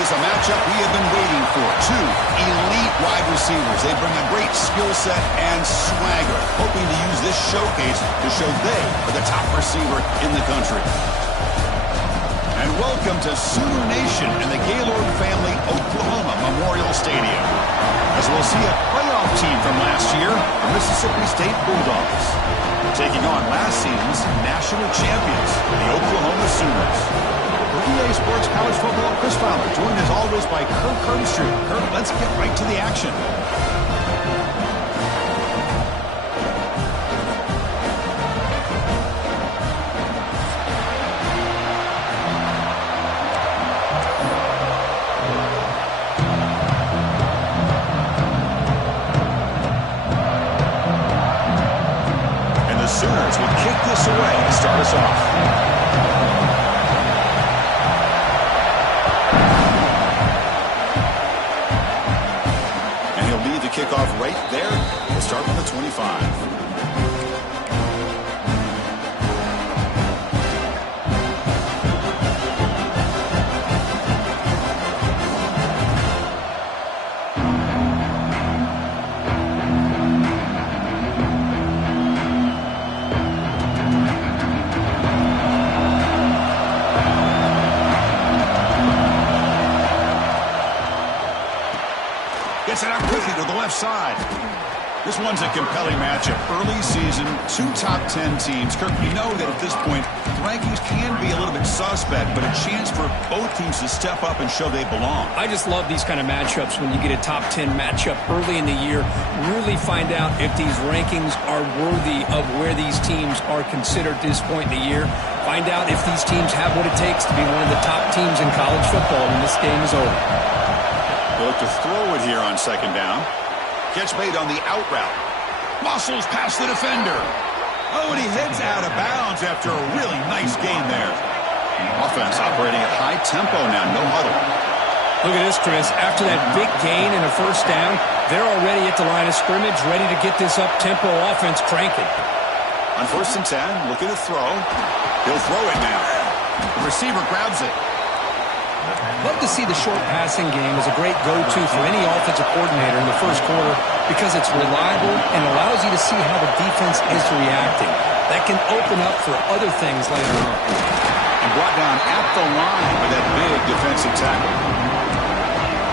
This is a matchup we have been waiting for. Two elite wide receivers. They bring a great skill set and swagger, hoping to use this showcase to show they are the top receiver in the country. And welcome to Sooner Nation and the Gaylord Family Oklahoma Memorial Stadium, as we'll see a playoff team from last year, the Mississippi State Bulldogs, taking on last season's national champions, the Oklahoma Sooners. For EA Sports College Football, Chris Fowler, joined as always by Kirk Herbstreit. Kirk, let's get right to the action. And the Sooners will kick this away to start us off. Kickoff right there. We'll start from the 25. Gets it out quickly to the left side. This one's a compelling matchup. Early season, two top 10 teams. Kirk, we know that at this point, the rankings can be a little bit suspect, but a chance for both teams to step up and show they belong. I just love these kind of matchups when you get a top 10 matchup early in the year. Really find out if these rankings are worthy of where these teams are considered at this point in the year. Find out if these teams have what it takes to be one of the top teams in college football when this game is over. Look to throw it here on second down. Catch made on the out route. Muscles past the defender. Oh, and he heads out of bounds after a really nice gain there. Offense operating at high tempo now, no huddle. Look at this, Chris. After that big gain and a first down, they're already at the line of scrimmage, ready to get this up-tempo offense cranking. On 1st and 10, looking to throw. He'll throw it now. The receiver grabs it. Love to see the short passing game as a great go-to for any offensive coordinator in the first quarter because it's reliable and allows you to see how the defense is reacting. That can open up for other things later on. And brought down at the line with that big defensive tackle.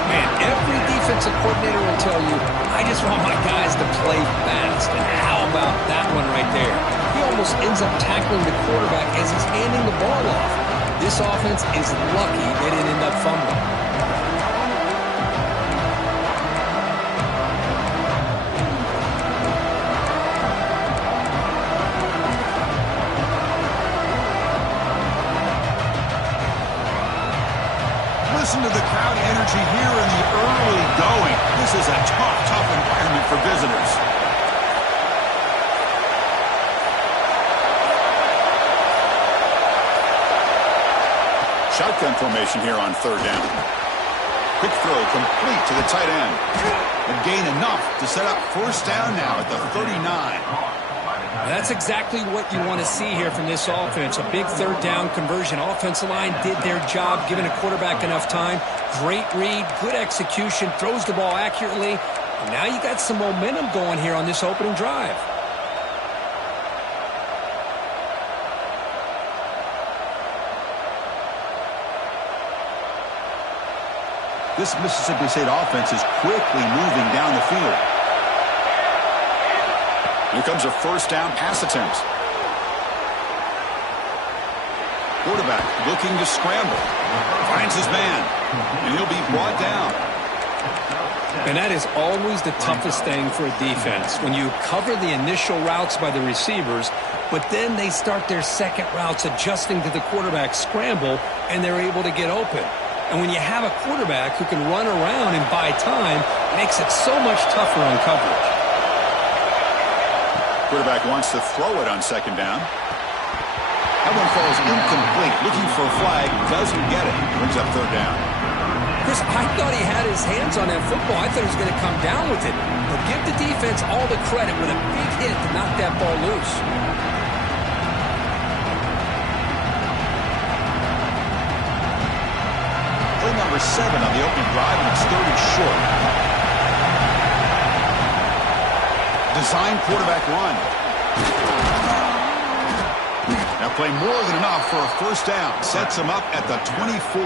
Man, every defensive coordinator will tell you, I just want my guys to play fast. And how about that one right there? He almost ends up tackling the quarterback as he's handing the ball off. This offense is lucky they didn't end up fumbling. Listen to the crowd energy here in the early going. This is a tough environment for visitors. Shotgun formation here on 3rd down. Quick throw complete to the tight end. And gain enough to set up 1st down now at the 39. That's exactly what you want to see here from this offense. A big 3rd down conversion. Offensive line did their job, giving a quarterback enough time. Great read, good execution, throws the ball accurately. And now you got some momentum going here on this opening drive. This Mississippi State offense is quickly moving down the field. Here comes a 1st down pass attempt. Quarterback looking to scramble. Finds his man. And he'll be brought down. And that is always the toughest thing for a defense. When you cover the initial routes by the receivers, but then they start their second routes adjusting to the quarterback scramble, and they're able to get open. And when you have a quarterback who can run around and buy time, it makes it so much tougher on coverage. Quarterback wants to throw it on 2nd down. That one falls incomplete. Looking for a flag. Doesn't get it. Brings up 3rd down. Chris, I thought he had his hands on that football. I thought he was going to come down with it. But give the defense all the credit with a big hit to knock that ball loose. Play number for 7 on the opening drive, and it's 3rd and short. Design quarterback run. Now play more than enough for a first down. Sets him up at the 24.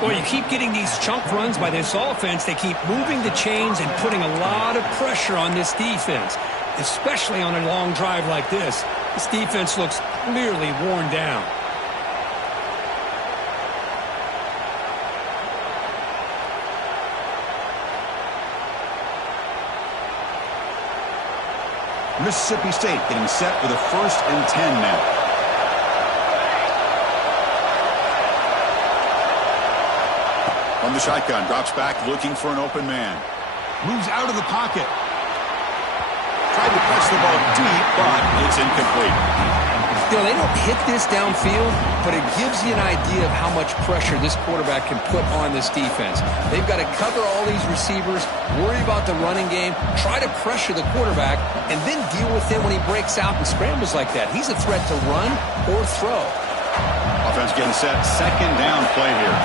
Well, you keep getting these chunk runs by this offense. They keep moving the chains and putting a lot of pressure on this defense, especially on a long drive like this. This defense looks clearly worn down. Mississippi State getting set for the 1st and 10 now. From the shotgun, drops back looking for an open man. Moves out of the pocket. Tried to press the ball deep, but it's incomplete. You know, they don't hit this downfield, but it gives you an idea of how much pressure this quarterback can put on this defense. They've got to cover all these receivers, worry about the running game, try to pressure the quarterback, and then deal with him when he breaks out and scrambles like that. He's a threat to run or throw. Offense getting set. 2nd down play here.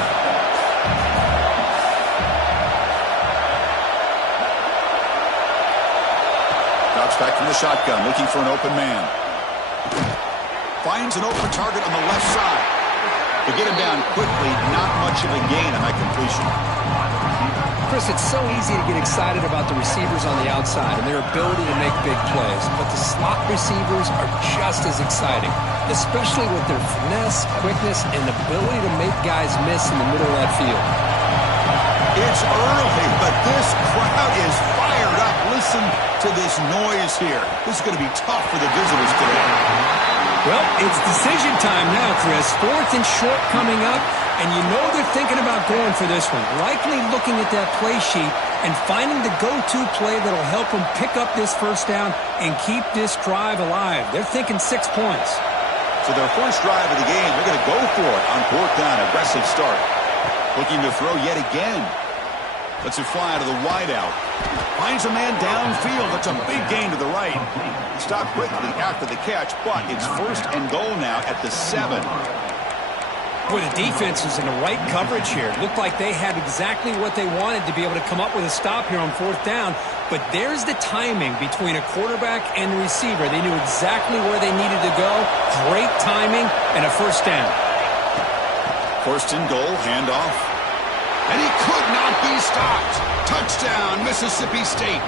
Drops back from the shotgun, looking for an open man. Finds an open target on the left side. To get him down quickly, not much of a gain on that completion. Chris, it's so easy to get excited about the receivers on the outside and their ability to make big plays, but the slot receivers are just as exciting, especially with their finesse, quickness, and ability to make guys miss in the middle of that field. It's early, but this crowd is fired up. Listen to this noise here. This is going to be tough for the visitors today. Well, it's decision time now, Chris. 4th and short coming up, and you know they're thinking about going for this one. Likely looking at that play sheet and finding the go-to play that'll help them pick up this first down and keep this drive alive. They're thinking 6 points. So their first drive of the game, they're going to go for it on 4th down. Aggressive start. Looking to throw yet again. Lets it fly out of the wideout. Finds a man downfield. That's a big gain to the right. Stopped quickly after the catch, but it's 1st and goal now at the 7. Boy, the defense is in the right coverage here. Looked like they had exactly what they wanted to be able to come up with a stop here on 4th down. But there's the timing between a quarterback and the receiver. They knew exactly where they needed to go. Great timing and a first down. 1st and goal, handoff. And he could not be stopped. Touchdown, Mississippi State.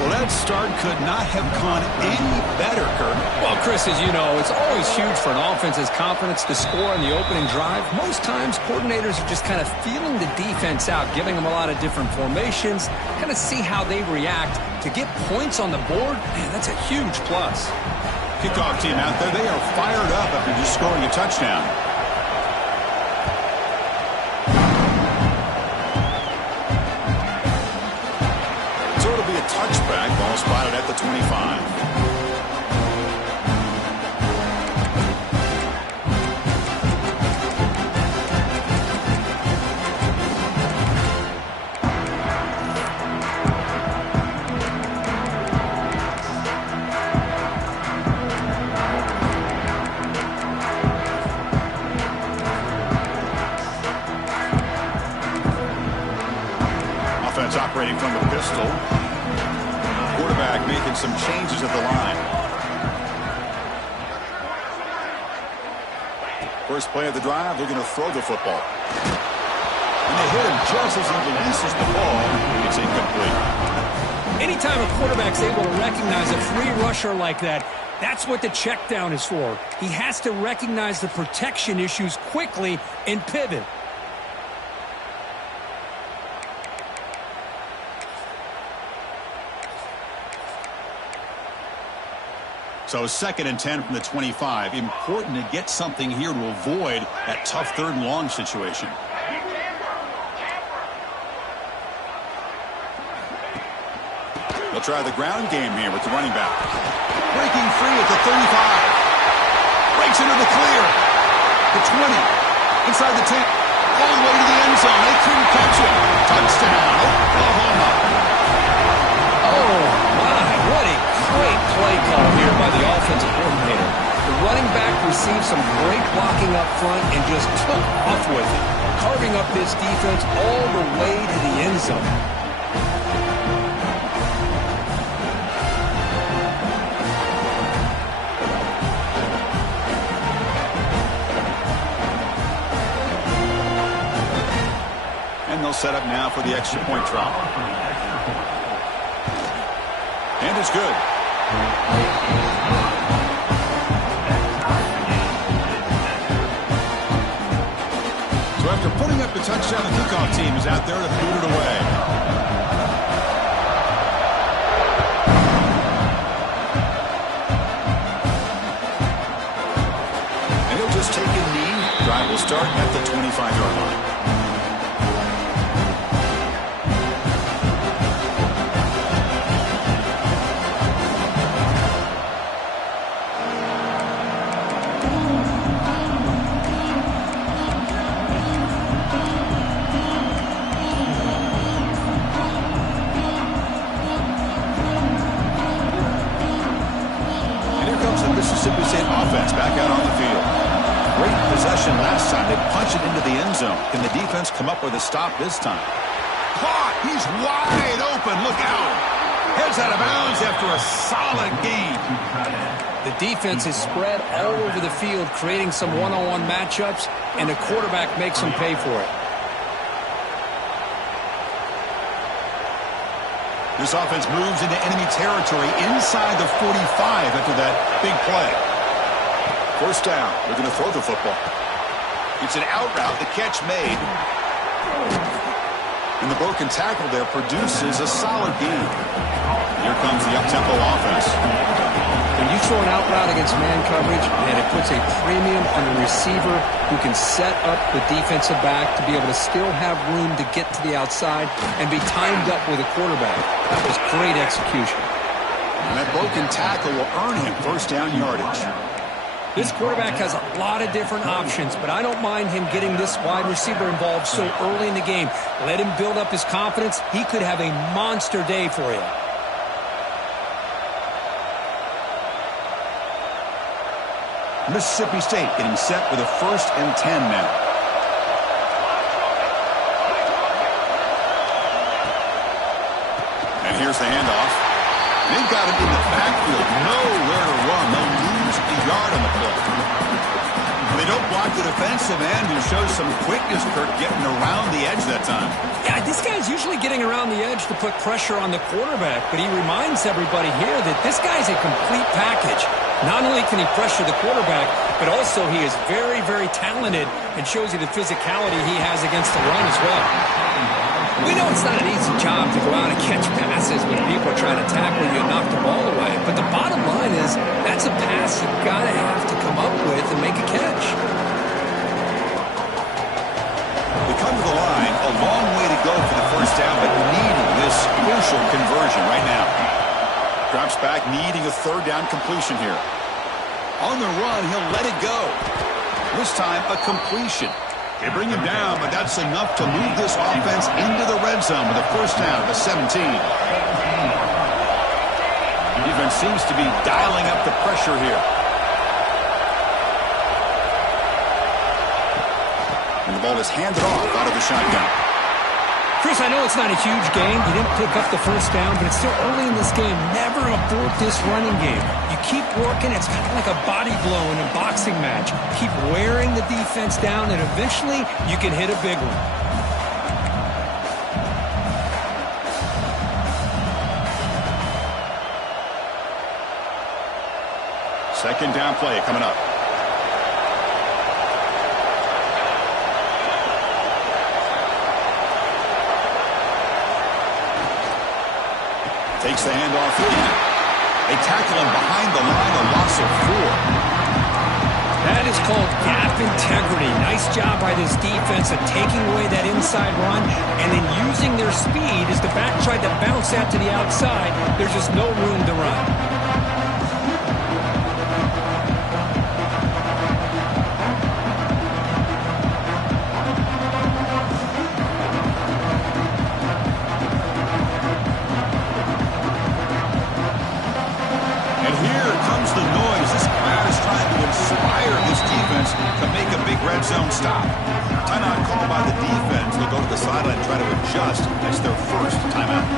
Well, that start could not have gone any better, Kirk. Well, Chris, as you know, it's always huge for an offense's confidence to score on the opening drive. Most times, coordinators are just kind of feeling the defense out, giving them a lot of different formations, kind of see how they react. To get points on the board, man, that's a huge plus. Kickoff team out there, they are fired up after just scoring a touchdown. Touchback, ball spotted at the 25. Offense operating from the pistol. Quarterback making some changes at the line. First play of the drive, they're going to throw the football. And they hit him just as he releases the ball. It's incomplete. Anytime a quarterback's able to recognize a free rusher like that, that's what the check down is for. He has to recognize the protection issues quickly and pivot. So 2nd and 10 from the 25. Important to get something here to avoid that tough 3rd and long situation. They'll try the ground game here with the running back. Breaking free at the 35. Breaks into the clear. The 20. Inside the 10. All the way to the end zone. They couldn't catch it. Touchdown, Oklahoma. Oh, my. What a great play call here by the offensive coordinator. The running back received some great blocking up front and just took off with it. carving up this defense all the way to the end zone. And they'll set up now for the extra point try. And it's good. So after putting up the touchdown, the kickoff team is out there to boot it away. And he'll just take a knee. Drive will start at the 25-yard line. Mississippi State offense back out on the field. Great possession last time. They punch it into the end zone. Can the defense come up with a stop this time? Caught! He's wide open. Look out! Heads out of bounds after a solid gain. The defense is spread all over the field, creating some one-on-one matchups, and the quarterback makes them pay for it. This offense moves into enemy territory inside the 45 after that big play. First down. They're going to throw the football. It's an out route. The catch made. And the broken tackle there produces a solid gain. Here comes the up-tempo offense. When you throw an out route against man coverage, and it puts a premium on the receiver who can set up the defensive back to be able to still have room to get to the outside and be timed up with a quarterback. That was great execution. And that broken tackle will earn him first down yardage. This quarterback has a lot of different options, but I don't mind him getting this wide receiver involved so early in the game. Let him build up his confidence. He could have a monster day for you. Mississippi State getting set with a 1st and 10 now. And here's the handoff. They've got him in the backfield. Nowhere to run. They'll lose a yard on the play. They don't block the defensive end, who shows some quickness, Kirk, getting around the edge that time. Yeah, this guy's usually getting around the edge to put pressure on the quarterback, but he reminds everybody here that this guy's a complete package. Not only can he pressure the quarterback, but also he is very, very talented and shows you the physicality he has against the run as well. We know it's not an easy job to go out and catch passes when people are trying to tackle you and knock the ball away, but the bottom line is that's a pass you've got to have to come up with and make a catch. They come to the line, a long way to go for the first down, but needing this crucial conversion right now. Drops back, needing a 3rd down completion here. On the run, he'll let it go. This time, a completion. They bring him down, but that's enough to move this offense into the red zone with a first down at the 17. Defense seems to be dialing up the pressure here. And the ball is handed off out of the shotgun. Chris, I know it's not a huge game. You didn't pick up the first down, but it's still early in this game. Never abort this running game. You keep working. It's kind of like a body blow in a boxing match. Keep wearing the defense down, and eventually you can hit a big one. Second down play coming up. Takes the handoff again. They tackle him behind the line, a loss of 4. That is called gap integrity. Nice job by this defense of taking away that inside run and then using their speed as the back tried to bounce that to the outside. There's just no room to run. And here comes the noise. This crowd is trying to inspire here, this defense to make a big red zone stop. Timeout called by the defense. They'll go to the sideline and try to adjust. That's their first timeout.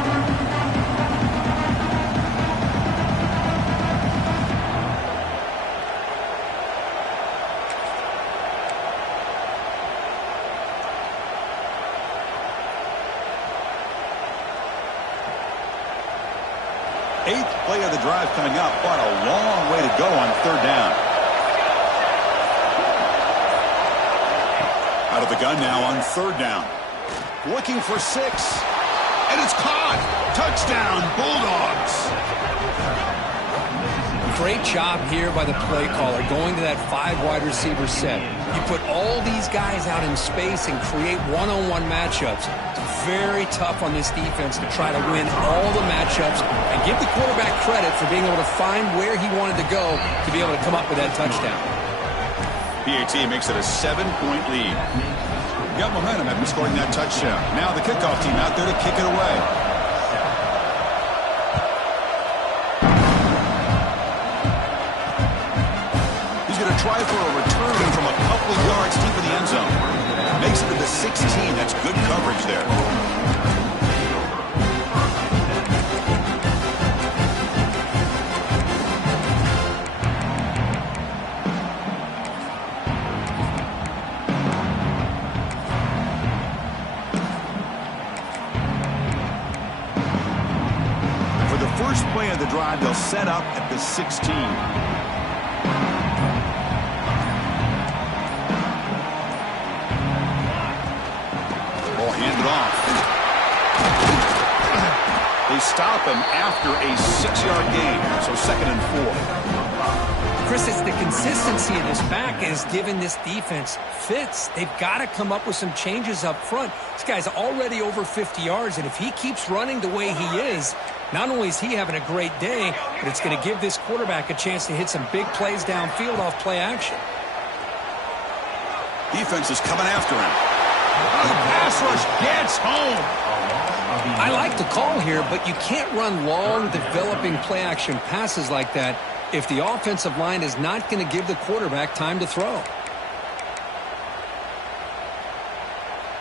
Eighth play of the drive coming up, but a long way to go on third down. Out of the gun now on third down. Looking for 6. And it's caught. Touchdown, Bulldogs. Great job here by the play caller going to that 5 wide receiver set. You put all these guys out in space and create one-on-one matchups. It's very tough on this defense to try to win all the matchups and give the quarterback credit for being able to find where he wanted to go to be able to come up with that touchdown. PAT makes it a 7-point lead. Got momentum after scoring that touchdown. Now the kickoff team out there to kick it away. He's going to try for a return from a couple of yards deep in the end zone. Makes it to the 16. That's good coverage there. For the first play of the drive, they'll set up at the 16. Handed off. They stop him after a 6-yard gain, so 2nd and 4. Chris, it's the consistency of this back is giving this defense fits. They've got to come up with some changes up front. This guy's already over 50 yards, and if he keeps running the way he is, not only is he having a great day, but it's going to give this quarterback a chance to hit some big plays downfield off play action. Defense is coming after him. The pass rush gets home. I like the call here, but you can't run long, developing play-action passes like that if the offensive line is not going to give the quarterback time to throw.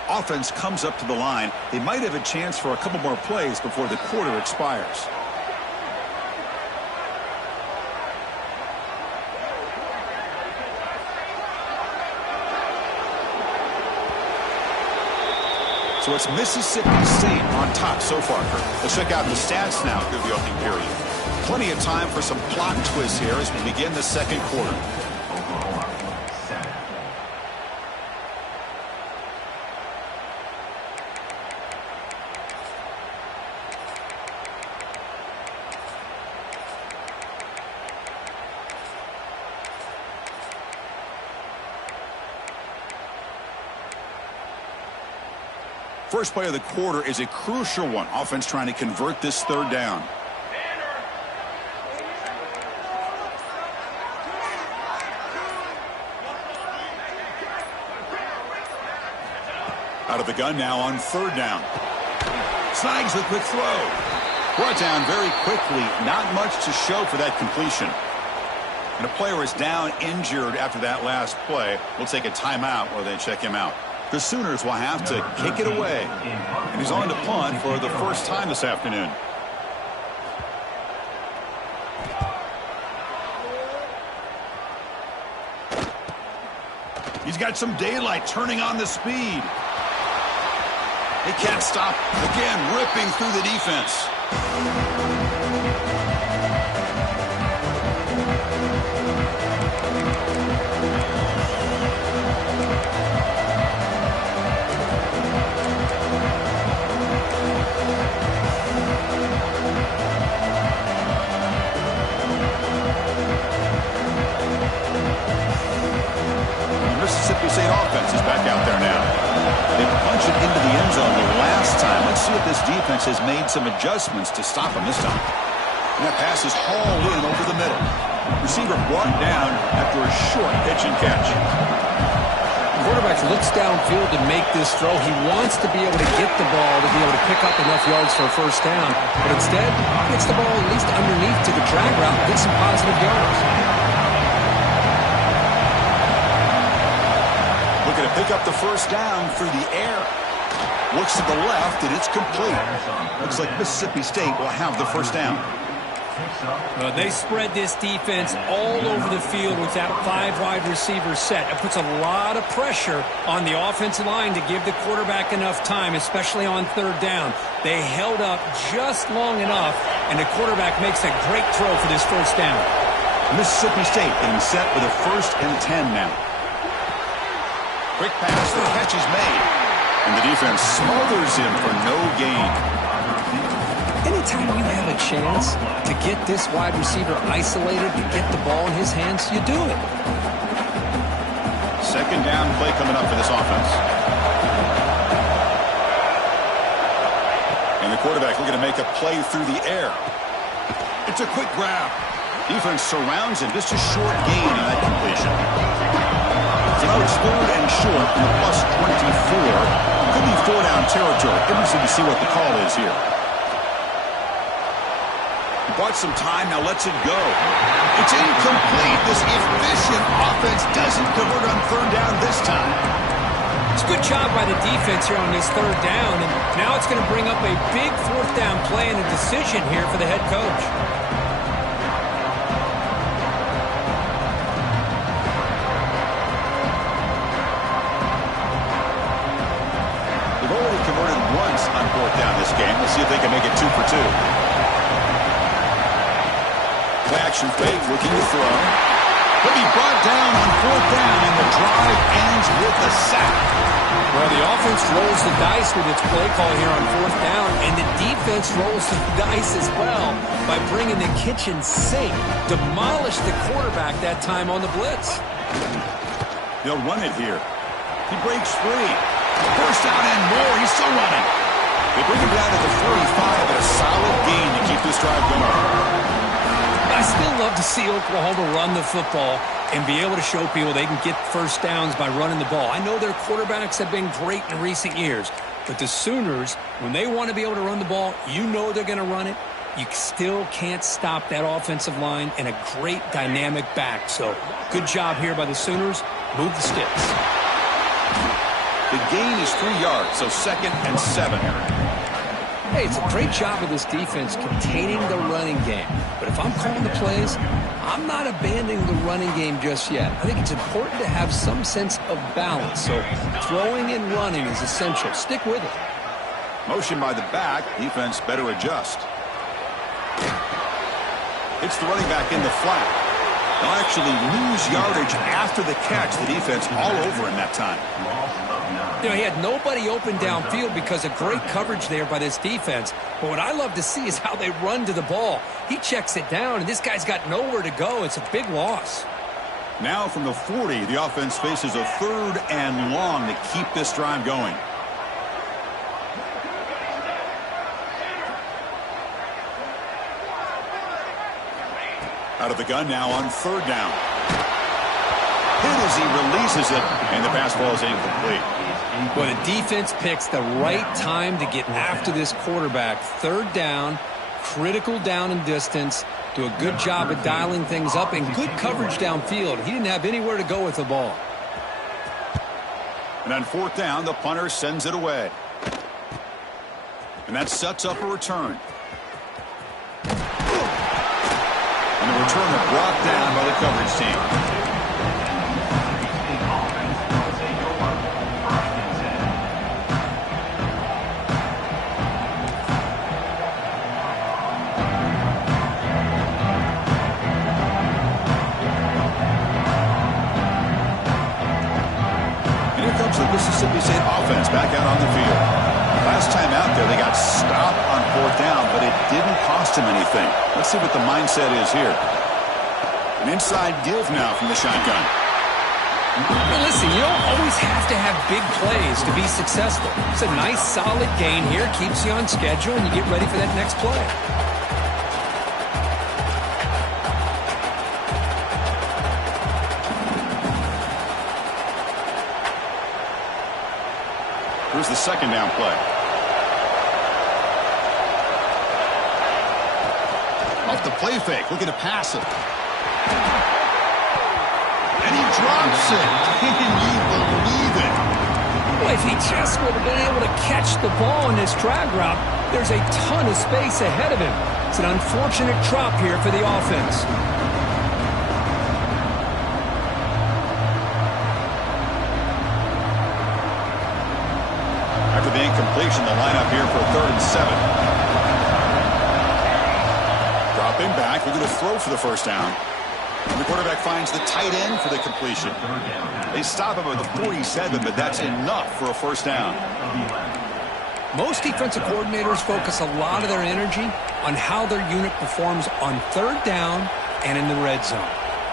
Offense comes up to the line. They might have a chance for a couple more plays before the quarter expires. So it's Mississippi State on top so far, Kurt. Let's check out the stats now through the opening period. Plenty of time for some plot twists here as we begin the second quarter. First play of the quarter is a crucial one. Offense trying to convert this third down. Out of the gun now on third down. Snags the quick throw. Brought down very quickly. Not much to show for that completion. And a player is down injured after that last play. We'll take a timeout while they check him out. The Sooners will have to kick it away. And he's on to punt for the first time this afternoon. He's got some daylight turning on the speed. He can't stop. Again, ripping through the defense. Mississippi State offense is back out there now. They punched it into the end zone the last time. Let's see if this defense has made some adjustments to stop him this time. And that pass is hauled in over the middle. Receiver brought down after a short pitch and catch. The quarterback looks downfield to make this throw. He wants to be able to get the ball to be able to pick up enough yards for a first down. But instead, he gets the ball at least underneath to the drag route and gets some positive yards. pick up the first down through the air. Looks to the left, and it's complete. Looks like Mississippi State will have the first down. They spread this defense all over the field with that 5 wide receiver set. It puts a lot of pressure on the offensive line to give the quarterback enough time, especially on third down. They held up just long enough, and the quarterback makes a great throw for this first down. Mississippi State getting set with a 1st and 10 now. Quick pass, the catch is made. And the defense smothers him for no gain. Anytime you have a chance to get this wide receiver isolated, to get the ball in his hands, you do it. Second down play coming up for this offense. And the quarterback looking to make a play through the air. It's a quick grab. Defense surrounds him. Just a short gain on that completion. So now it's 3rd and short from the +24. Could be 4-down territory. Interesting to see what the call is here. Bought some time, now lets it go. It's incomplete. This efficient offense doesn't convert on 3rd down this time. It's a good job by the defense here on this 3rd down, and now it's going to bring up a big 4th down play and a decision here for the head coach. They've already converted once on 4th down this game. Let's see if they can make it 2 for 2. Action fake, looking to throw. He'll be brought down on 4th down, and the drive ends with a sack. Well, the offense rolls the dice with its play call here on 4th down, and the defense rolls the dice as well by bringing the kitchen sink. Demolished the quarterback that time on the blitz. They'll run it here. He breaks free. First down and more. He's still running. They bring him down to the 45, and a solid gain to keep this drive going. I still love to see Oklahoma run the football and be able to show people they can get first downs by running the ball. I know their quarterbacks have been great in recent years, but the Sooners, when they want to be able to run the ball, you know they're going to run it. You still can't stop that offensive line and a great dynamic back. So good job here by the Sooners. Move the sticks. The gain is 3 yards, so 2nd and 7. Hey, it's a great job of this defense containing the running game. But if I'm calling the plays, I'm not abandoning the running game just yet. I think it's important to have some sense of balance. So throwing and running is essential. Stick with it. Motion by the back. Defense better adjust. It's the running back in the flat. They'll actually lose yardage after the catch. The defense all over him that time. You know, he had nobody open downfield because of great coverage there by this defense. But what I love to see is how they run to the ball. He checks it down, and this guy's got nowhere to go. It's a big loss. Now from the 40, the offense faces a 3rd and long to keep this drive going. Out of the gun now on 3rd down. Hit as he releases it, and the pass ball is incomplete. Well, the defense picks the right time to get after this quarterback. 3rd down, critical down and distance. Do a good job of dialing things up and good coverage downfield. He didn't have anywhere to go with the ball. And on 4th down, the punter sends it away. And that sets up a return. And the return is brought down by the coverage team. Mississippi State offense back out on the field. Last time out there, they got stopped on 4th down, but it didn't cost him anything. Let's see what the mindset is here. An inside give now from the shotgun. Well, listen, you don't always have to have big plays to be successful. It's a nice, solid gain here. Keeps you on schedule, and you get ready for that next play. Here's the 2nd down play. Off the play fake, looking to pass it. And he drops it. Can you believe it? Well, if he just would have been able to catch the ball in this drag route, there's a ton of space ahead of him. It's an unfortunate drop here for the offense. After the incompletion, the lineup here for 3rd and 7. Dropping back, we're going to throw for the first down. And the quarterback finds the tight end for the completion. They stop him at the 47, but that's enough for a first down. Most defensive coordinators focus a lot of their energy on how their unit performs on 3rd down and in the red zone.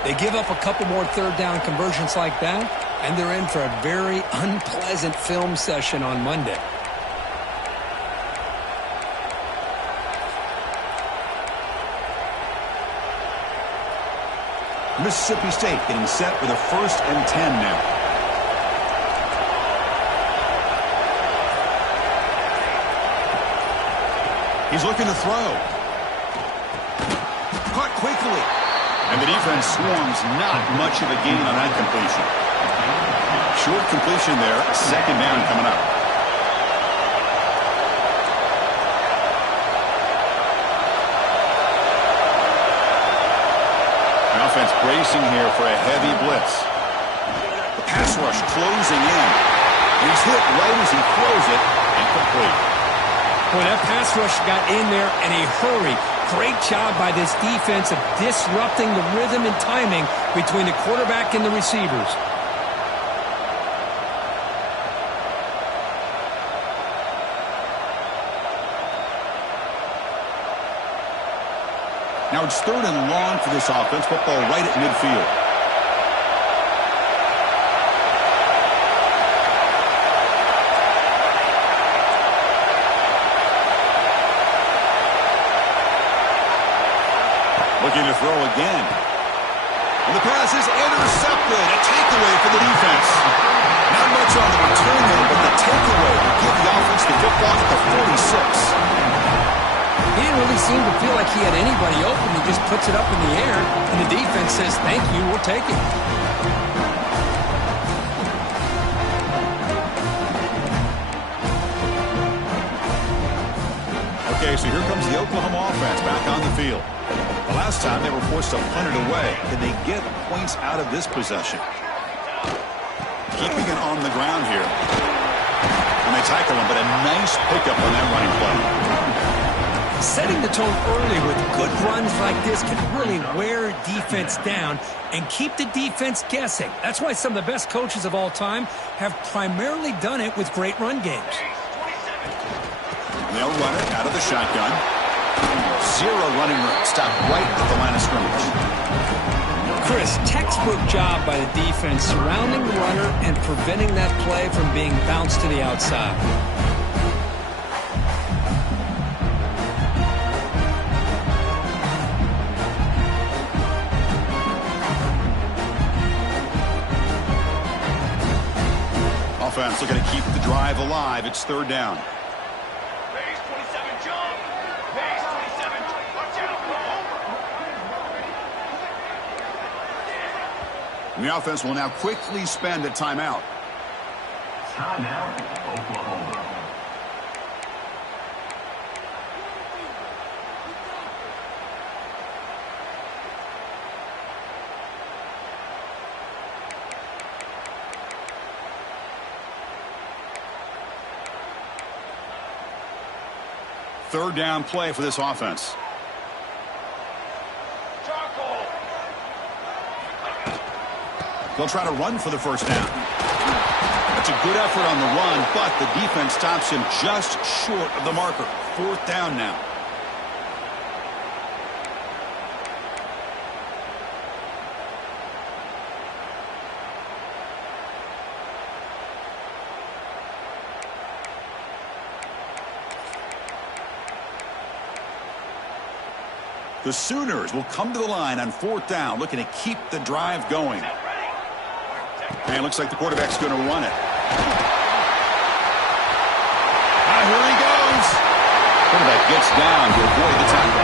They give up a couple more 3rd down conversions like that, and they're in for a very unpleasant film session on Monday. Mississippi State getting set with a 1st and 10 now. He's looking to throw. Caught quickly. And the defense swarms, not much of a gain on that completion. Short completion there, 2nd down coming up. The offense bracing here for a heavy blitz. The pass rush closing in. He's hit right as he throws it, incomplete. Boy, that pass rush got in there in a hurry. Great job by this defense of disrupting the rhythm and timing between the quarterback and the receivers. Now it's 3rd and long for this offense. Football right at midfield. Looking to throw again. And the pass is intercepted. A takeaway for the defense. Not much on the return there, but the takeaway will give the offense the football at the 46. He didn't really seem to feel like he had anybody open. He just puts it up in the air, and the defense says, thank you, we'll take it. Okay, so here comes the Oklahoma offense back on the field. The last time they were forced to punt it away. Can they get points out of this possession? Keeping it on the ground here. And they tackle him, but a nice pickup on that running play. Setting the tone early with good runs like this can really wear defense down and keep the defense guessing. That's why some of the best coaches of all time have primarily done it with great run games. And they'll run it out of the shotgun. 0 running room. Stop right at the line of scrimmage. Chris, textbook job by the defense surrounding the runner and preventing that play from being bounced to the outside. Offense looking to keep the drive alive. It's 3rd down. And the offense will now quickly spend a timeout. Timeout, Oklahoma. Third down play for this offense. They'll try to run for the first down. That's a good effort on the run, but the defense stops him just short of the marker. 4th down now. The Sooners will come to the line on 4th down, looking to keep the drive going. And it looks like the quarterback's going to run it. Here he goes. Quarterback gets down to avoid the tackle.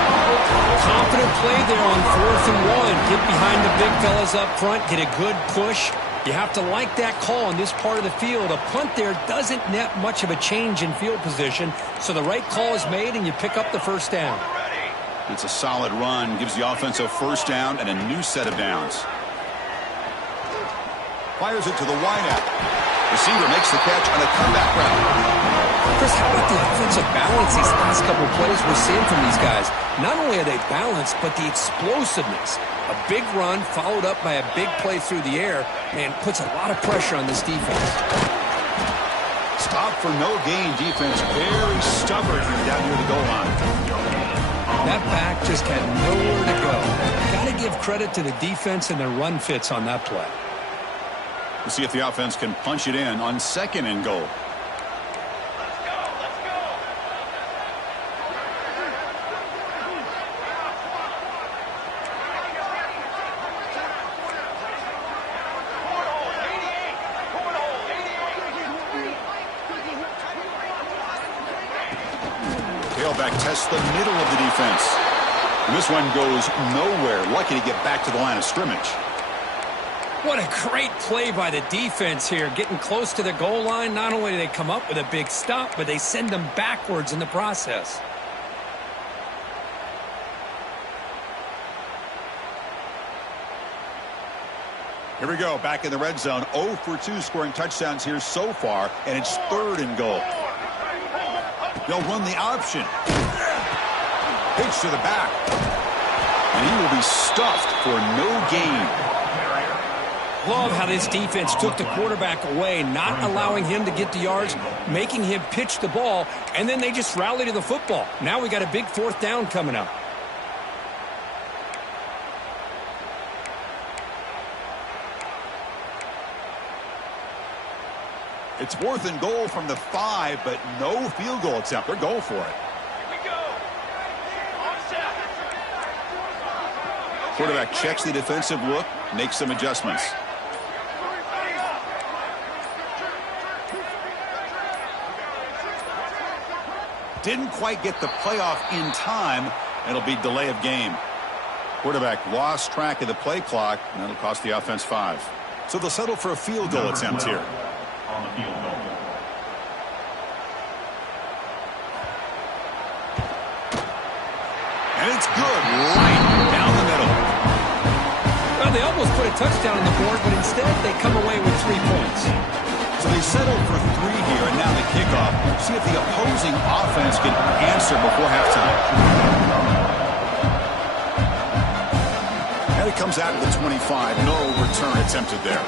Confident play there on 4th and 1. Get behind the big fellas up front, get a good push, You have to like that call in this part of the field. A punt there doesn't net much of a change in field position, so the right call is made and you pick up the first down. It's a solid run, gives the offense a first down and a new set of downs. Fires it to the wideout. Receiver makes the catch on a comeback route. Chris, how about the offensive balance these last couple plays we're seeing from these guys? Not only are they balanced, but the explosiveness. A big run followed up by a big play through the air, man, puts a lot of pressure on this defense. Stop for no gain defense. Very stubborn here down near the goal line. That back just had nowhere to go. Got to give credit to the defense and their run fits on that play. We'll see if the offense can punch it in on 2nd and goal. Tailback tests the middle of the defense. And this one goes nowhere. Lucky to get back to the line of scrimmage. What a great play by the defense here. Getting close to the goal line, not only do they come up with a big stop, but they send them backwards in the process. Here we go, back in the red zone. 0 for 2 scoring touchdowns here so far, and it's 3rd and goal. They'll run the option. Pitch to the back. And he will be stuffed for no gain. Love how this defense took the quarterback away, not allowing him to get the yards, making him pitch the ball, and then they just rally to the football. Now we got a big 4th down coming up. It's 4th and goal from the 5, but no field goal attempt. They're going for it. Quarterback checks the defensive look, makes some adjustments. Didn't quite get the playoff in time. It'll be delay of game. Quarterback lost track of the play clock, and that'll cost the offense 5. So they'll settle for a field goal attempt here. On the field goal. And it's good, right down the middle. Well, they almost put a touchdown on the board, but instead they come away with 3 points. So they settled for 3 here, and now the kickoff. See if the opposing offense can answer before halftime. And it comes out of the 25. No return attempted there.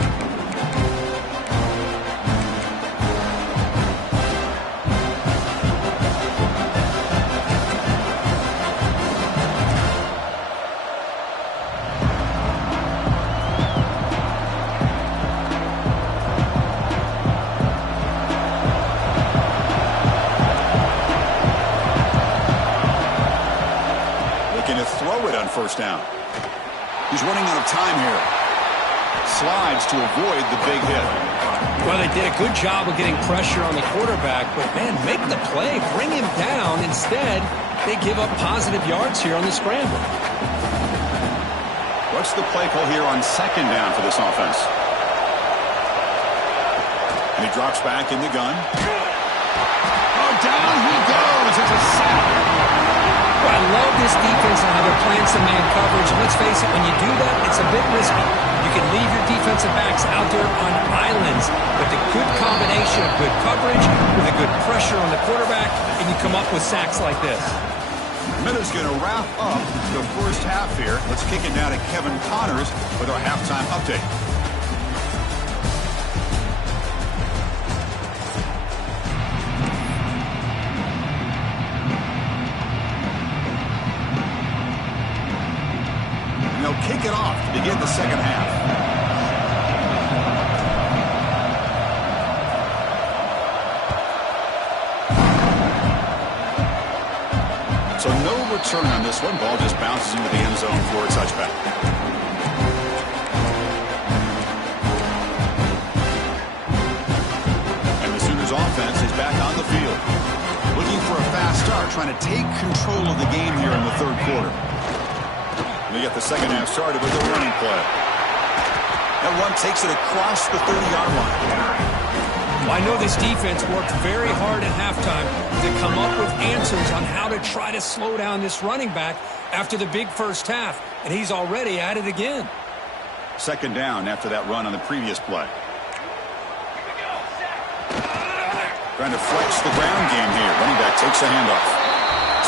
First down. He's running out of time here. Slides to avoid the big hit. Well, they did a good job of getting pressure on the quarterback, but, man, make the play, bring him down. Instead, they give up positive yards here on the scramble. What's the play call here on 2nd down for this offense? And he drops back in the gun. Oh, down he goes. It's a sack. Well, I love this defense and how they're playing some man coverage. And let's face it, when you do that, it's a bit risky. You can leave your defensive backs out there on islands, but the good combination of good coverage with a good pressure on the quarterback, and you come up with sacks like this. Minute's going to wrap up the first half here. Let's kick it now to Kevin Connors with our halftime update. Kick it off to begin the second half. So no return on this one. Ball just bounces into the end zone for a touchback. And the Sooners offense is back on the field. Looking for a fast start, trying to take control of the game here in the 3rd quarter. They get the second half started with a running play. That run takes it across the 30-yard line. Well, I know this defense worked very hard at halftime to come up with answers on how to try to slow down this running back after the big first half, and he's already at it again. Second down after that run on the previous play. Trying to flex the ground game here. Running back takes a handoff.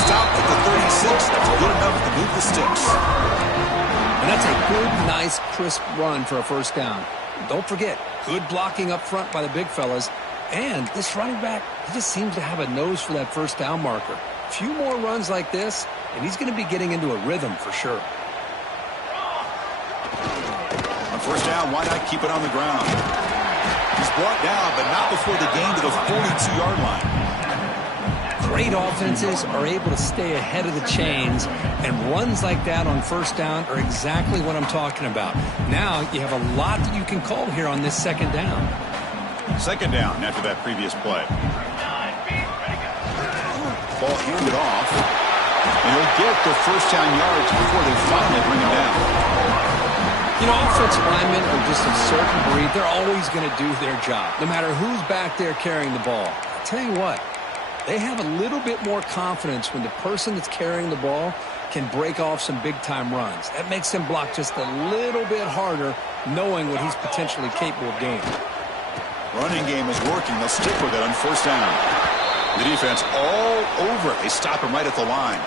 Stopped at the 36. That's good enough to move the sticks. And that's a good, nice, crisp run for a first down. Don't forget, good blocking up front by the big fellas. And this running back, he just seems to have a nose for that first down marker. A few more runs like this, and he's going to be getting into a rhythm for sure. On first down, why not keep it on the ground? He's brought down, but not before the gain to the 42-yard line. Great offenses are able to stay ahead of the chains, and runs like that on first down are exactly what I'm talking about. Now you have a lot that you can call here on this second down. Second down after that previous play. Ball handed off, and he'll get the first down yards before they finally bring him down. You know, offensive linemen are just a certain breed. They're always going to do their job, no matter who's back there carrying the ball. I'll tell you what, they have a little bit more confidence when the person that's carrying the ball can break off some big-time runs. That makes them block just a little bit harder, knowing what he's potentially capable of doing. Running game is working. They'll stick with it on first down. The defense all over it. They stop him right at the line.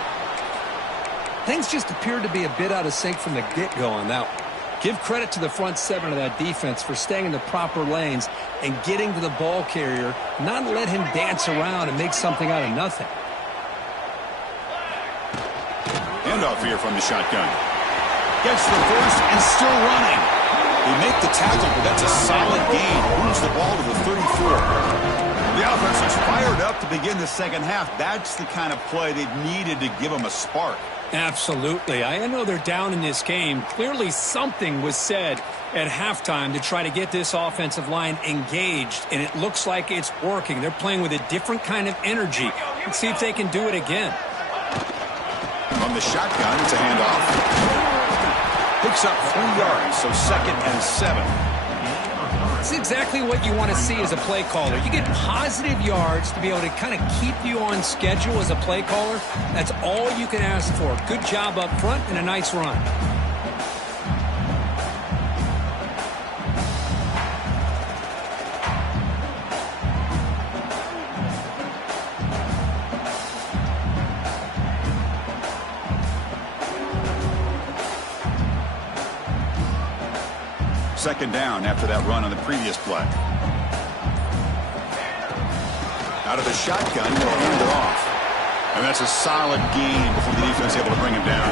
Things just appeared to be a bit out of sync from the get-go on that one. Give credit to the front seven of that defense for staying in the proper lanes and getting to the ball carrier, not let him dance around and make something out of nothing. Handoff here from the shotgun. Gets the first and still running. They make the tackle, but that's a solid gain. Moves the ball to the 34. The offense is fired up to begin the second half. That's the kind of play they've needed to give them a spark. Absolutely. I know they're down in this game. Clearly something was said at halftime to try to get this offensive line engaged, and it looks like it's working. They're playing with a different kind of energy. Let's see if they can do it again. From the shotgun, it's a handoff. Picks up 3 yards, so second and 7. It's exactly what you want to see as a play caller. You get positive yards to be able to kind of keep you on schedule as a play caller. That's all you can ask for. Good job up front and a nice run. Second down after that run on the previous play. Out of the shotgun, he'll hand it off. And that's a solid gain before the defense is able to bring him down.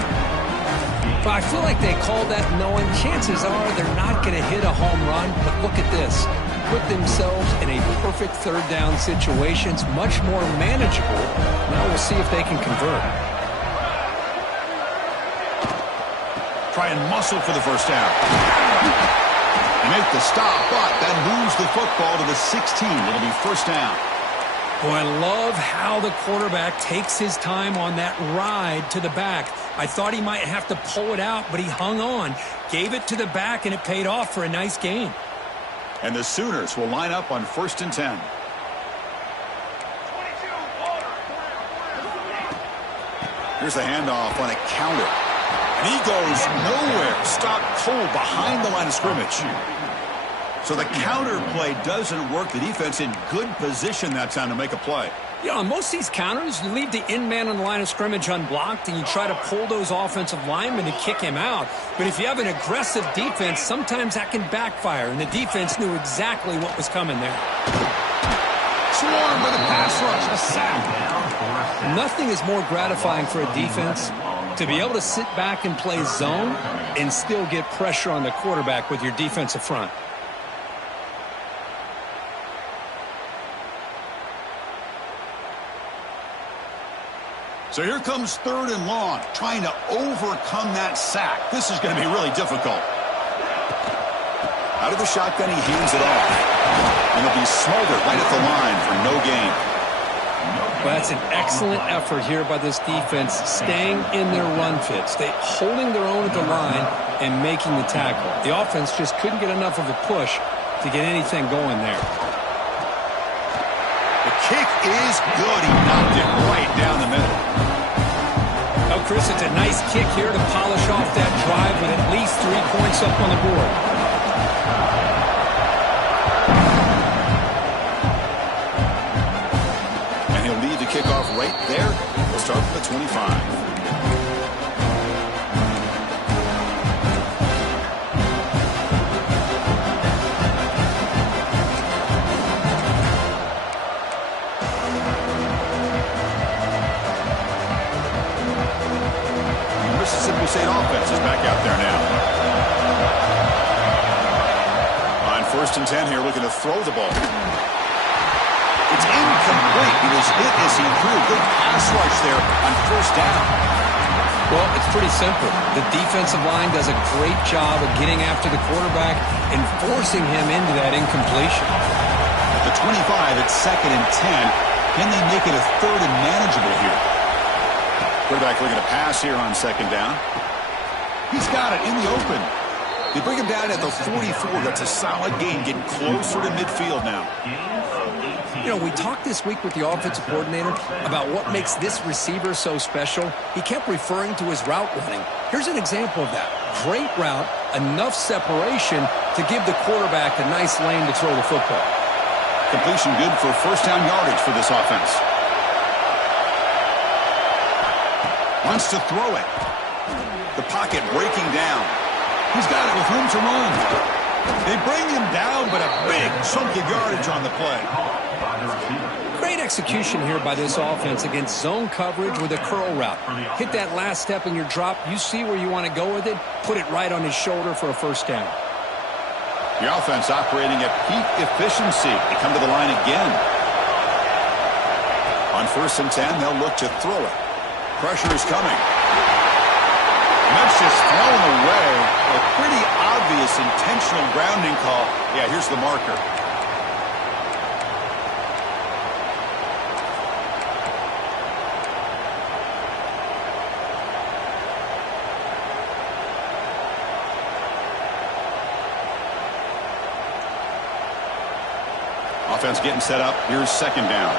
But I feel like they called that knowing chances are they're not going to hit a home run. But look at this. Put themselves in a perfect third down situation. It's much more manageable. Now we'll see if they can convert. Try and muscle for the first down. Make the stop, but that moves the football to the 16. It'll be first down. Boy, I love how the quarterback takes his time on that ride to the back. I thought he might have to pull it out, but he hung on, gave it to the back, and it paid off for a nice gain. And the Sooners will line up on first and 10. Here's the handoff on a counter. And he goes nowhere. Stopped cold behind the line of scrimmage. So the counter play doesn't work. The defense in good position that time to make a play. Yeah, on most of these counters, you leave the in man on the line of scrimmage unblocked, and you try to pull those offensive linemen to kick him out. But if you have an aggressive defense, sometimes that can backfire, and the defense knew exactly what was coming there. Swarm with a pass rush, a sack. Nothing is more gratifying for a defense to be able to sit back and play zone and still get pressure on the quarterback with your defensive front. So here comes third and long, trying to overcome that sack. This is going to be really difficult. Out of the shotgun, he hands it off. And he'll be smothered right at the line for no gain. Well, that's an excellent effort here by this defense, staying in their run fits. Holding their own at the line and making the tackle. The offense just couldn't get enough of a push to get anything going there. The kick is good. He knocked it right down the middle. Oh, Chris, it's a nice kick here to polish off that drive with at least 3 points up on the board. Kickoff right there. We'll start from the 25. Mississippi State offense is back out there now. On 1st and 10 here, looking to throw the ball. It's incomplete. He was hit as he threw. Good pass rush there on 1st down. Well, it's pretty simple. The defensive line does a great job of getting after the quarterback and forcing him into that incompletion. At the 25, it's 2nd and 10. Can they make it a 3rd and manageable here? Quarterback looking to pass here on 2nd down. He's got it in the open. They bring him down at the 44. That's a solid gain, getting closer to midfield now. You know, we talked this week with the offensive coordinator about what makes this receiver so special. He kept referring to his route running. Here's an example of that. Great route, enough separation to give the quarterback a nice lane to throw the football. Completion good for 1st down yardage for this offense. Wants to throw it. The pocket breaking down. He's got it with room to run. They bring him down, but a big chunk of yardage on the play. Great execution here by this offense against zone coverage with a curl route. Hit that last step in your drop. You see where you want to go with it. Put it right on his shoulder for a 1st down. The offense operating at peak efficiency. They come to the line again. On 1st and 10, they'll look to throw it. Pressure is coming. Memphis thrown away. A pretty obvious intentional grounding call. Yeah, here's the marker. Offense getting set up. Here's 2nd down.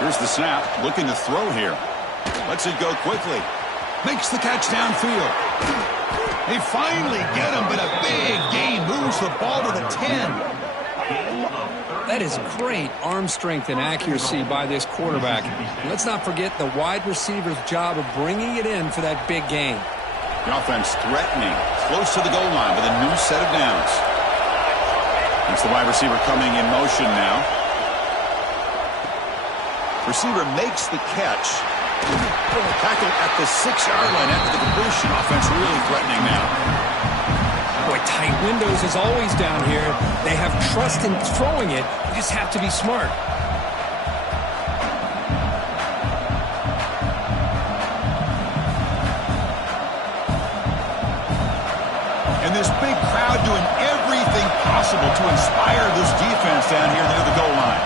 Here's the snap. Looking to throw here. Lets it go quickly. Makes the catch downfield. They finally get him, but a big gain moves the ball to the 10. That is great arm strength and accuracy by this quarterback. Let's not forget the wide receiver's job of bringing it in for that big gain. The offense threatening, close to the goal line with a new set of downs. It's the wide receiver coming in motion now. Receiver makes the catch. Tackle at the 6-yard line after the completion. Offense really threatening now. Boy, tight windows is always down here. They have trust in throwing it. You just have to be smart. And this big crowd doing everything possible to inspire this defense down here near the goal line.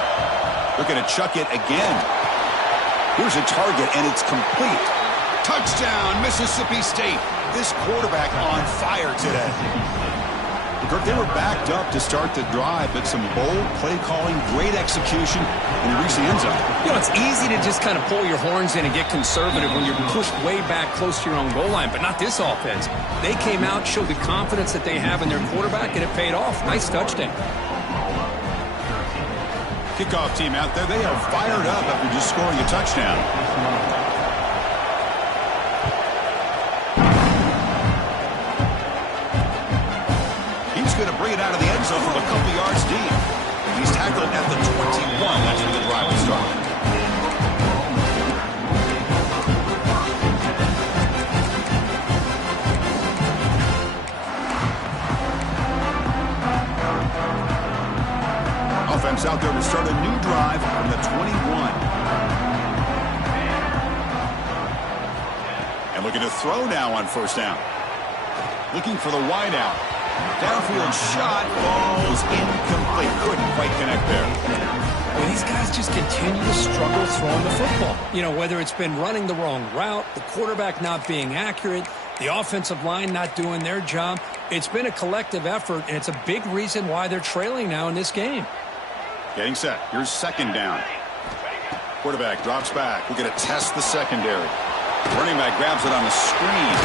Looking to chuck it again. Here's a target, and it's complete. Touchdown, Mississippi State. This quarterback on fire today. Kirk, they were backed up to start the drive, but some bold play calling, great execution, and he reached the end zone. You know, it's easy to just kind of pull your horns in and get conservative when you're pushed way back close to your own goal line, but not this offense. They came out, showed the confidence that they have in their quarterback, and it paid off. Nice touchdown. Kickoff team out there, they are fired up after just scoring a touchdown. He's going to bring it out of the end zone from a couple yards deep. He's tackled at the 21. That's where the drive will start. Offense out there to start a new drive from the 21. And looking to throw now on 1st down. Looking for the wide out. Downfield shot falls incomplete. Couldn't quite connect there. Well, these guys just continue to struggle throwing the football. You know, whether it's been running the wrong route, the quarterback not being accurate, the offensive line not doing their job. It's been a collective effort, and it's a big reason why they're trailing now in this game. Getting set. Here's second down. Quarterback drops back. We're going to test the secondary. Running back grabs it on the screen.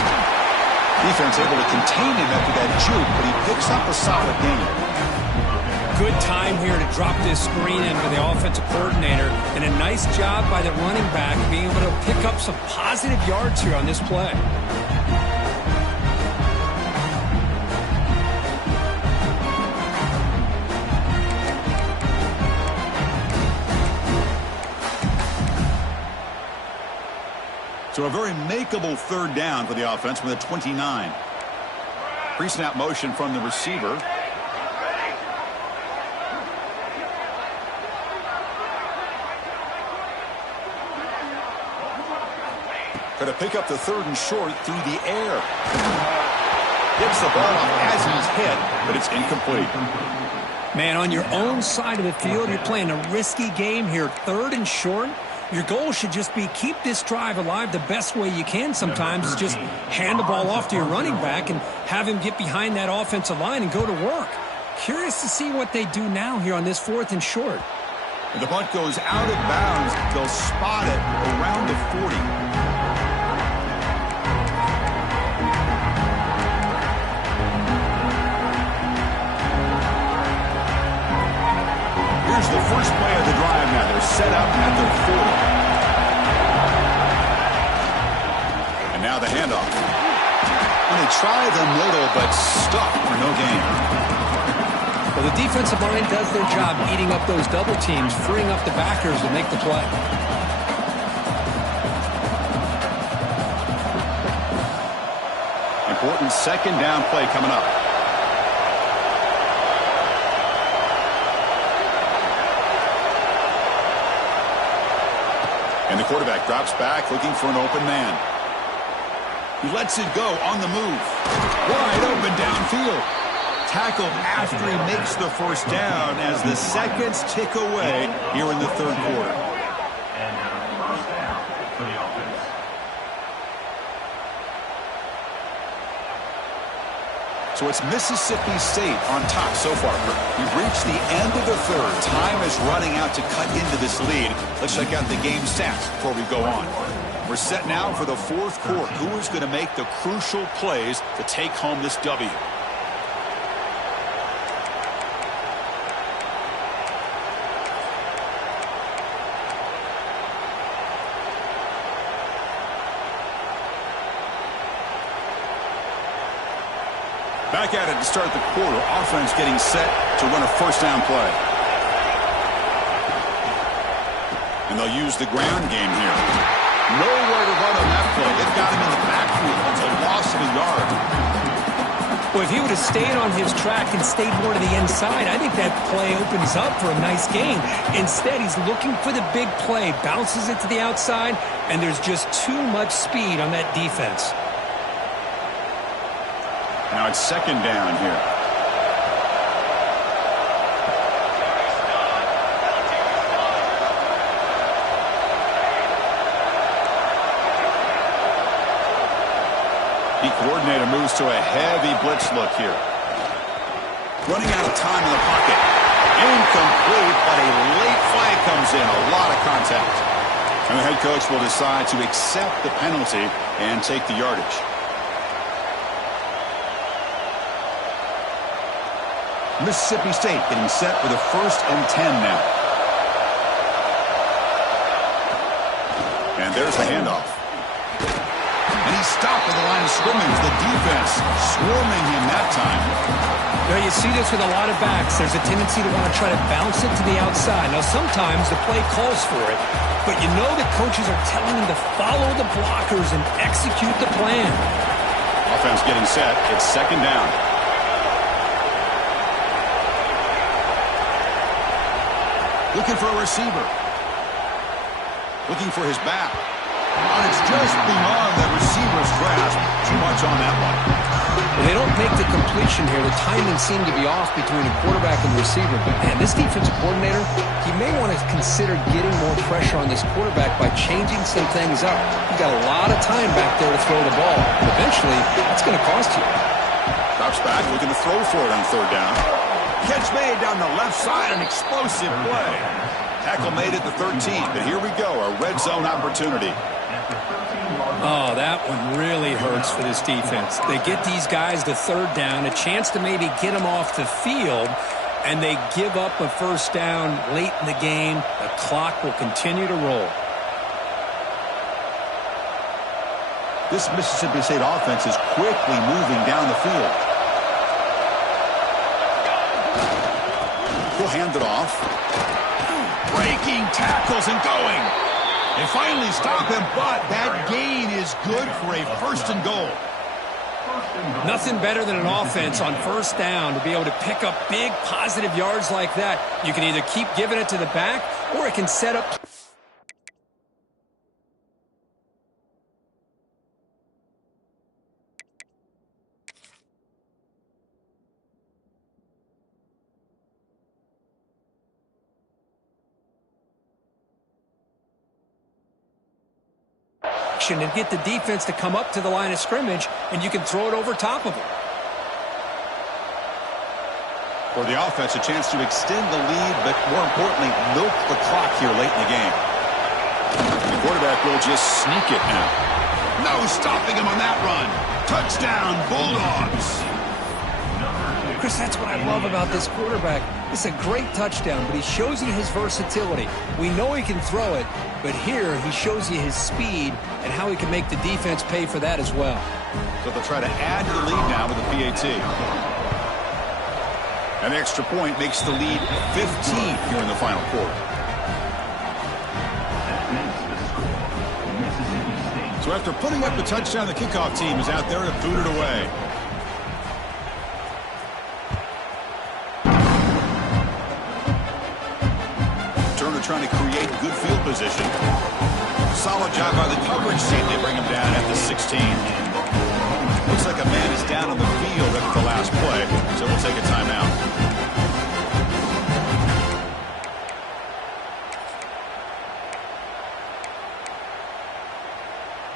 Defense able to contain him after that juke, but he picks up a solid gain. Good time here to drop this screen in for the offensive coordinator, and a nice job by the running back being able to pick up some positive yards here on this play. So a very makeable third down for the offense with a 29. Pre-snap motion from the receiver. Going to pick up the third and short through the air. Gets the ball off as he's hit, but it's incomplete. Man, on your own side of the field, you're playing a risky game here. Third and short. Your goal should just be keep this drive alive the best way you can sometimes. Is just hand the ball off to your running back and have him get behind that offensive line and go to work. Curious to see what they do now here on this fourth and short. And the punt goes out of bounds. They'll spot it around the 40. Here's the first play of the drive now. They're set up at the 40. And now the handoff. And they try the middle, but stuck for no gain. Well, the defensive line does their job eating up those double teams, freeing up the backers to make the play. Important second down play coming up. And the quarterback drops back looking for an open man. He lets it go on the move. Wide open downfield. Tackle after he makes the first down as the seconds tick away here in the third quarter. So it's Mississippi State on top so far. We've reached the end of the third. Time is running out to cut into this lead. Let's check out the game stats before we go on. We're set now for the fourth quarter. Who is going to make the crucial plays to take home this W? Back at it to start the quarter. Offense getting set to run a first down play. And they'll use the ground game here. Nowhere to run on that play. They've got him in the backfield. It's a loss of a yard. Well, if he would have stayed on his track and stayed more to the inside, I think that play opens up for a nice gain. Instead, he's looking for the big play, bounces it to the outside, and there's just too much speed on that defense. Now it's second down here. The coordinator moves to a heavy blitz look here. Running out of time in the pocket. Incomplete, but a late flag comes in. A lot of contact. And the head coach will decide to accept the penalty and take the yardage. Mississippi State getting set for the 1st and 10 now. And there's the handoff. And he's stopped at the line of scrimmage. The defense swarming him that time. Now you see this with a lot of backs. There's a tendency to want to try to bounce it to the outside. Now sometimes the play calls for it, but you know the coaches are telling him to follow the blockers and execute the plan. Offense getting set. It's second down. Looking for a receiver. Looking for his back. And it's just beyond the receiver's grasp. Too much on that one. Well, they don't make the completion here. The timing seemed to be off between the quarterback and the receiver. But, man, this defensive coordinator, he may want to consider getting more pressure on this quarterback by changing some things up. He got a lot of time back there to throw the ball. And eventually, that's going to cost you. Drops back, looking to throw for it on third down. Catch made down the left side, an explosive play. Tackle made at the 13, but here we go, a red zone opportunity. Oh, that one really hurts for this defense. They get these guys to third down, a chance to maybe get them off the field, and they give up a first down late in the game. The clock will continue to roll. This Mississippi State offense is quickly moving down the field. He'll hand it off. Breaking tackles and going. They finally stop him, but that gain is good for a first and goal. Nothing better than an offense on first down to be able to pick up big positive yards like that. You can either keep giving it to the back, or it can set up. And get the defense to come up to the line of scrimmage, and you can throw it over top of them. For the offense, a chance to extend the lead, but more importantly, milk the clock here late in the game. The quarterback will just sneak it now. No stopping him on that run. Touchdown, Bulldogs. Chris, that's what I love about this quarterback. It's a great touchdown, but he shows you his versatility. We know he can throw it, but here he shows you his speed and how he can make the defense pay for that as well. So they'll try to add to the lead now with the PAT. An extra point makes the lead 15 here in the final quarter. So after putting up the touchdown, the kickoff team is out there to boot it away. Trying to create good field position. Solid job by the coverage team. They bring him down at the 16. Looks like a man is down on the field after the last play, so we'll take a timeout.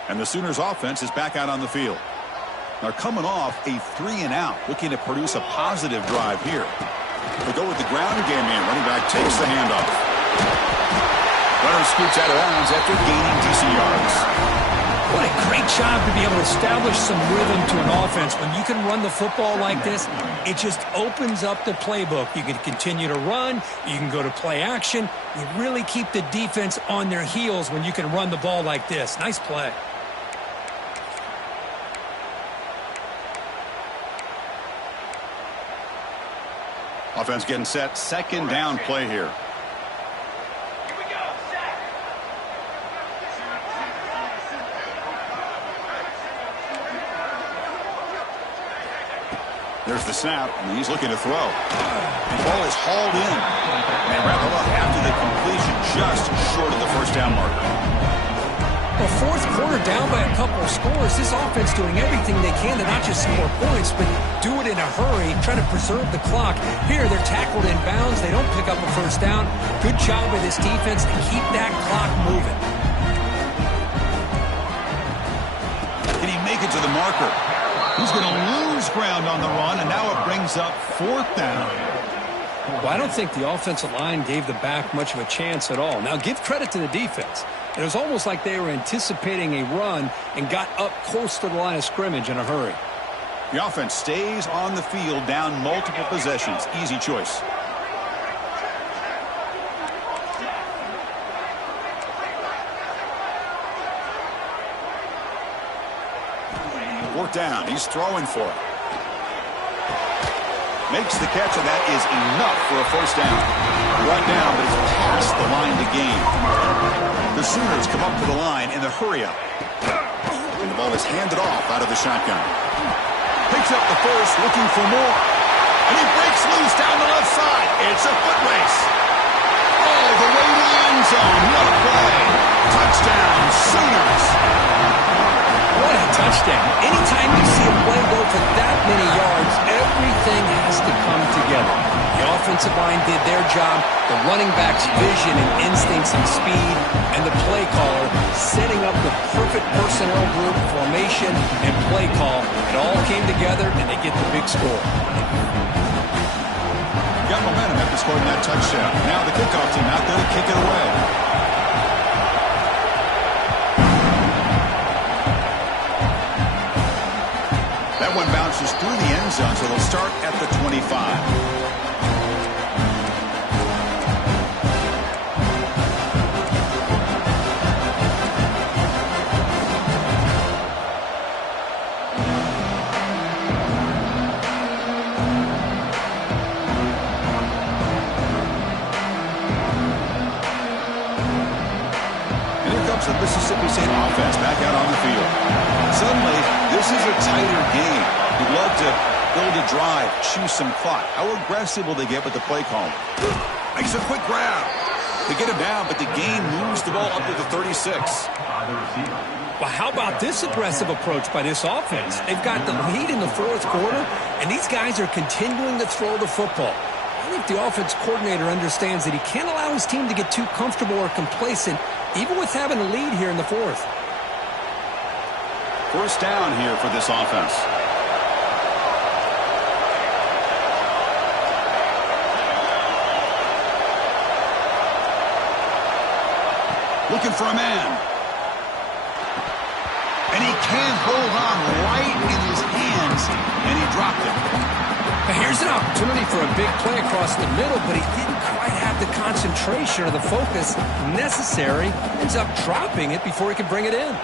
And the Sooners offense is back out on the field. They're coming off a 3-and-out, looking to produce a positive drive here. They go with the ground game in. Running back takes the handoff. Runner scoots out of bounds after gaining decent yards. What a great job to be able to establish some rhythm to an offense. When you can run the football like this, it just opens up the playbook. You can continue to run. You can go to play action. You really keep the defense on their heels when you can run the ball like this. Nice play. Offense getting set. Second down play here. There's the snap, and he's looking to throw. The ball is hauled in. And they wrap it up after the completion, just short of the first down marker. Well, fourth quarter down by a couple of scores. This offense doing everything they can to not just score points, but do it in a hurry, trying to preserve the clock. Here, they're tackled in bounds. They don't pick up a first down. Good job by this defense to keep that clock moving. Can he make it to the marker? He's going to lose ground on the run, and now it brings up fourth down. Well, I don't think the offensive line gave the back much of a chance at all. Now, give credit to the defense. It was almost like they were anticipating a run and got up close to the line of scrimmage in a hurry. The offense stays on the field down multiple possessions. Easy choice. Fourth down. He's throwing for it. Makes the catch, and that is enough for a first down. Brought down, but it's past the line to gain. The Sooners come up to the line in the hurry-up. And the ball is handed off out of the shotgun. Picks up the first, looking for more. And he breaks loose down the left side. It's a foot race. All the way to the end zone. What a play. Touchdown, Sooners. What a touchdown. Anytime you see a play go for that many yards, everything has to come together. The offensive line did their job, the running back's vision and instincts and speed, and the play caller setting up the perfect personnel group, formation, and play call. It all came together, and they get the big score. Got momentum after scoring that touchdown. Now the kickoff team out there to kick it away. That one bounces through the end zone, so they'll start at the 25. The Mississippi State offense back out on the field. Suddenly, this is a tighter game. You'd love to build a drive, choose some clock. How aggressive will they get with the play call? Makes a quick grab. They get him down, but the gain moves the ball up to the 36. Well, how about this aggressive approach by this offense? They've got the lead in the fourth quarter, and these guys are continuing to throw the football. I think the offense coordinator understands that he can't allow his team to get too comfortable or complacent, even with having a lead here in the fourth. First down here for this offense. Looking for a man. And he can't hold on right in his hands, and he dropped it. Here's an opportunity for a big play across the middle, but he didn't quite have the concentration or the focus necessary. Ends up dropping it before he can bring it in.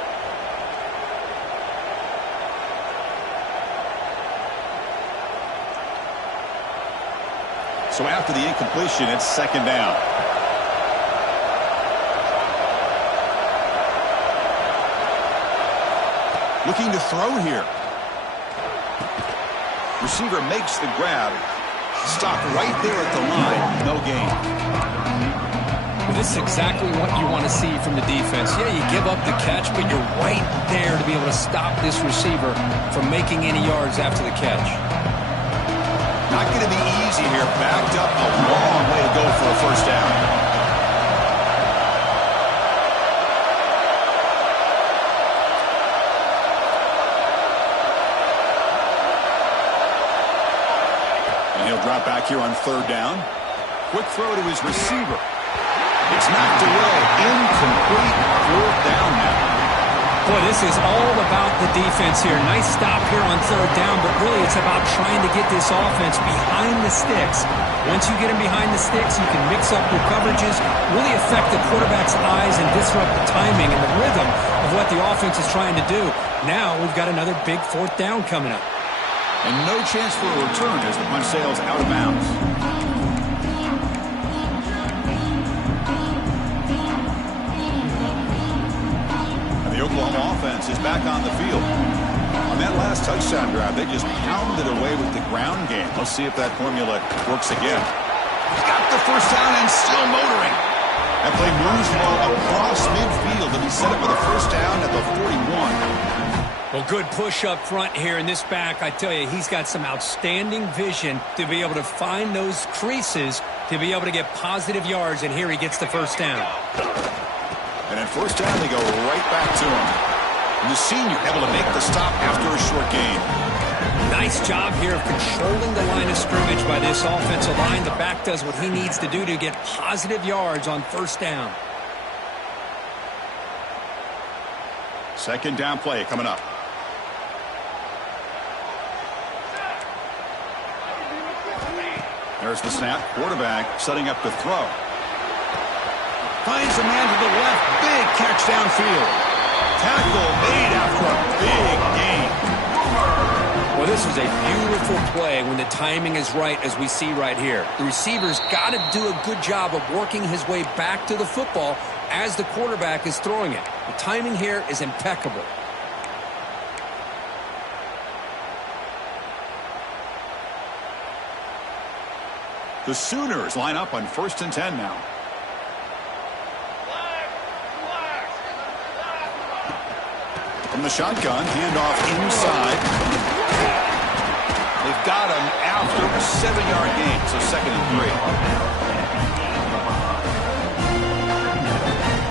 So after the incompletion, it's second down. Looking to throw here. Receiver makes the grab. Stop right there at the line. No gain. Well, this is exactly what you want to see from the defense. Yeah, you give up the catch, but you're right there to be able to stop this receiver from making any yards after the catch. Not going to be easy here. Backed up a long way to go for a first down. Drop back here on third down. Quick throw to his receiver. It's knocked away. Incomplete. Fourth down now. Boy, this is all about the defense here. Nice stop here on third down, but really it's about trying to get this offense behind the sticks. Once you get him behind the sticks, you can mix up your coverages, really affect the quarterback's eyes and disrupt the timing and the rhythm of what the offense is trying to do. Now we've got another big fourth down coming up. And no chance for a return as the punch sails out of bounds. And the Oklahoma offense is back on the field. On that last touchdown drive, they just pounded away with the ground game. Let's see if that formula works again. Got the first down and still motoring. That play moves the ball across midfield, and he set it for the first down at the 41. Well, good push up front here in this back. I tell you, he's got some outstanding vision to be able to find those creases, to be able to get positive yards, and here he gets the first down. And at first down, they go right back to him. And the senior able to make the stop after a short gain. Nice job here of controlling the line of scrimmage by this offensive line. The back does what he needs to do to get positive yards on first down. Second down play coming up. There's the snap. Quarterback setting up to throw. Finds a man to the left. Big catch downfield. Tackle made after a big gain. Well, this is a beautiful play when the timing is right, as we see right here. The receiver's got to do a good job of working his way back to the football as the quarterback is throwing it. The timing here is impeccable. The Sooners line up on 1st and 10 now. From the shotgun, handoff inside. They've got him after a 7-yard gain, so 2nd and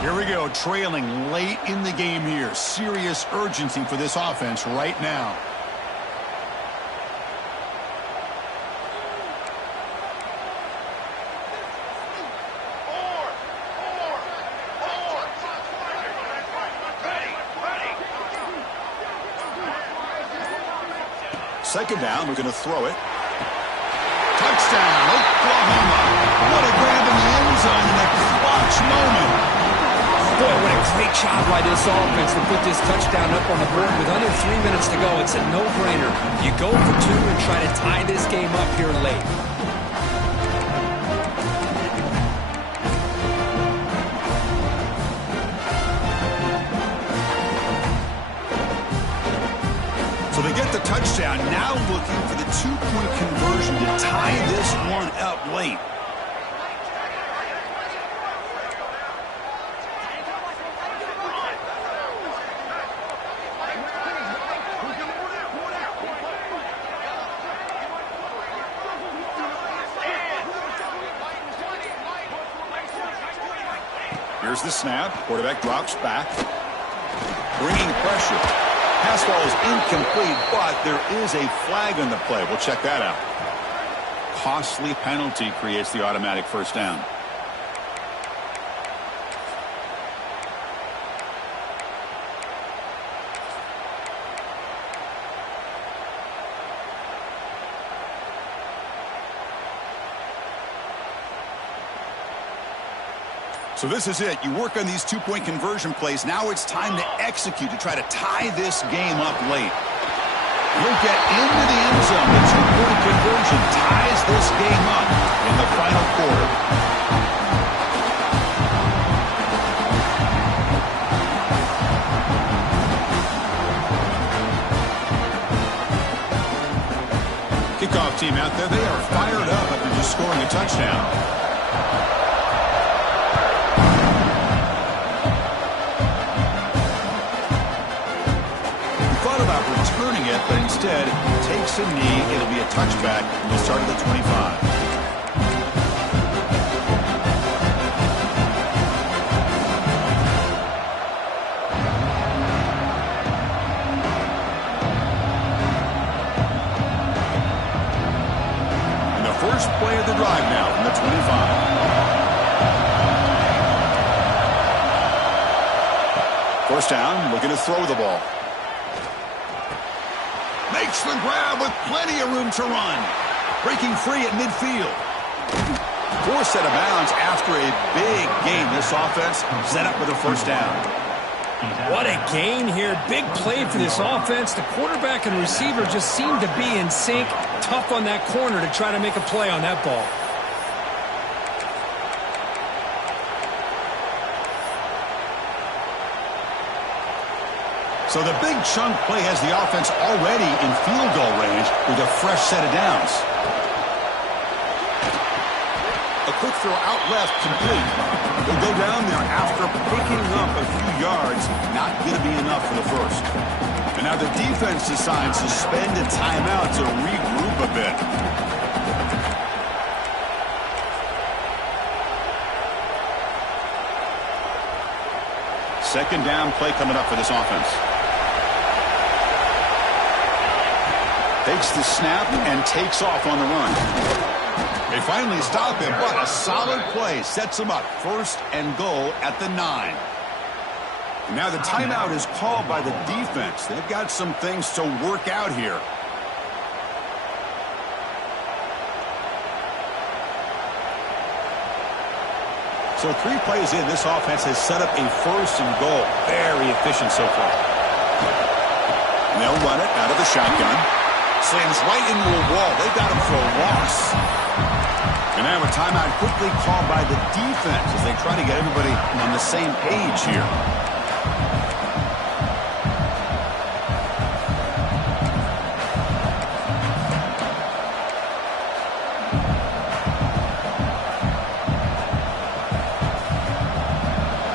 3. Here we go, trailing late in the game here. Serious urgency for this offense right now. Second down, we're going to throw it. Touchdown, Oklahoma. What a grab in the end zone in a clutch moment. Boy, what a great job by this offense to put this touchdown up on the board with under 3 minutes to go. It's a no-brainer. You go for 2 and try to tie this game up here late. So they get the touchdown, now looking for the 2-point conversion to tie this one up late. Here's the snap. Quarterback drops back. Bringing pressure. Pass ball is incomplete, but there is a flag on the play. We'll check that out. Costly penalty creates the automatic first down. So this is it. You work on these 2-point conversion plays. Now it's time to execute to try to tie this game up late. You'll get into the end zone. The 2-point conversion ties this game up in the final quarter. Kickoff team out there. They are fired up after just scoring a touchdown. Returning it, but instead takes a knee. It'll be a touchback. He'll start at the 25. And the first play of the drive now from the 25. First down, looking to throw the ball. Makes the grab with plenty of room to run. Breaking free at midfield. Forced out of bounds after a big gain. This offense set up with a first down. What a gain here. Big play for this offense. The quarterback and receiver just seem to be in sync. Tough on that corner to try to make a play on that ball. So the big chunk play has the offense already in field goal range with a fresh set of downs. A quick throw out left, complete. They'll go down there after picking up a few yards. Not going to be enough for the first. And now the defense decides to spend a timeout to regroup a bit. Second down play coming up for this offense. Takes the snap and takes off on the run. They finally stop him, but a solid play sets him up. 1st and goal at the 9. And now the timeout is called by the defense. They've got some things to work out here. So 3 plays in, this offense has set up a 1st and goal. Very efficient so far. And they'll run it out of the shotgun. Slams right into a wall. They got him for a loss. And now a timeout quickly called by the defense as they try to get everybody on the same page here.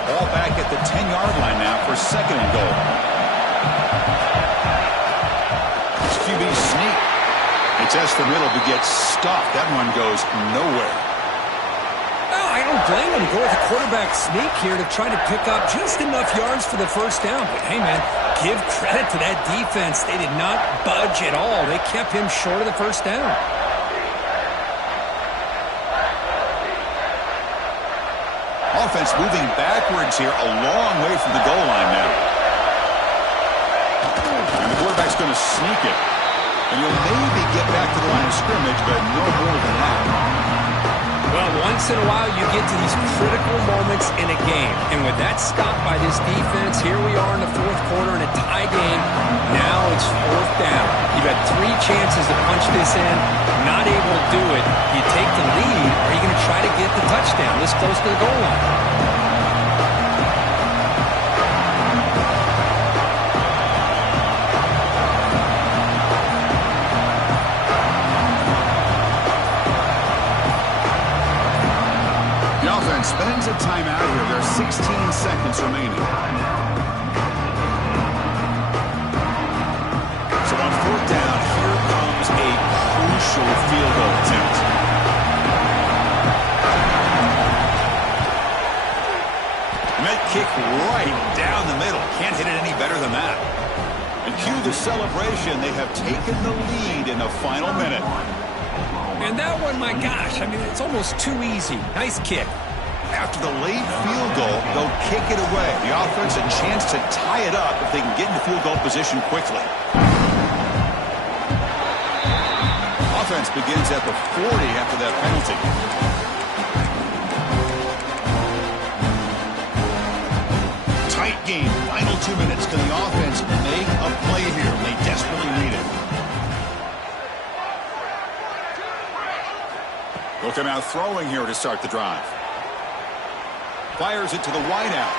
Ball back at the 10-yard line now for 2nd and goal. QB sneak. They test for middle, but gets stuffed. That one goes nowhere. No, I don't blame him. Go with a quarterback sneak here to try to pick up just enough yards for the first down. But, hey, man, give credit to that defense. They did not budge at all. They kept him short of the first down. Offense moving backwards here, a long way from the goal line now. And the quarterback's going to sneak it. And you'll maybe get back to the line of scrimmage, but no more than that. Well, once in a while you get to these critical moments in a game. And with that stop by this defense, here we are in the fourth quarter in a tie game. Now it's fourth down. You've had 3 chances to punch this in. Not able to do it. You take the lead. Are you going to try to get the touchdown this close to the goal line? Spends a timeout here. There are 16 seconds remaining. So on fourth down, here comes a crucial field goal attempt. And that kick right down the middle. Can't hit it any better than that. And cue the celebration. They have taken the lead in the final minute. And that one, my gosh, I mean, it's almost too easy. Nice kick. After the late field goal, they'll kick it away. The offense a chance to tie it up if they can get into field goal position quickly. Offense begins at the 40 after that penalty. Tight game, final 2 minutes. Can the offense make a play here? They desperately need it. They'll come out throwing here to start the drive. Fires it to the wideout.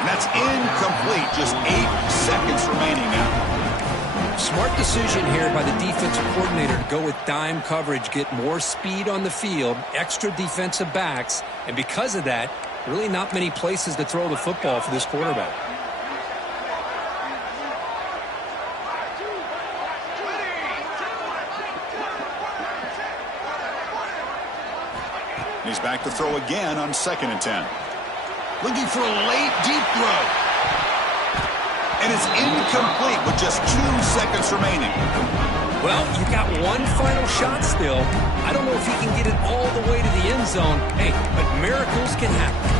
And that's incomplete. Just 8 seconds remaining now. Smart decision here by the defensive coordinator to go with dime coverage, get more speed on the field, extra defensive backs, and because of that, really not many places to throw the football for this quarterback. He's back to throw again on 2nd and 10. Looking for a late, deep throw. And it's incomplete with just 2 seconds remaining. Well, you got one final shot still. I don't know if he can get it all the way to the end zone. Hey, but miracles can happen.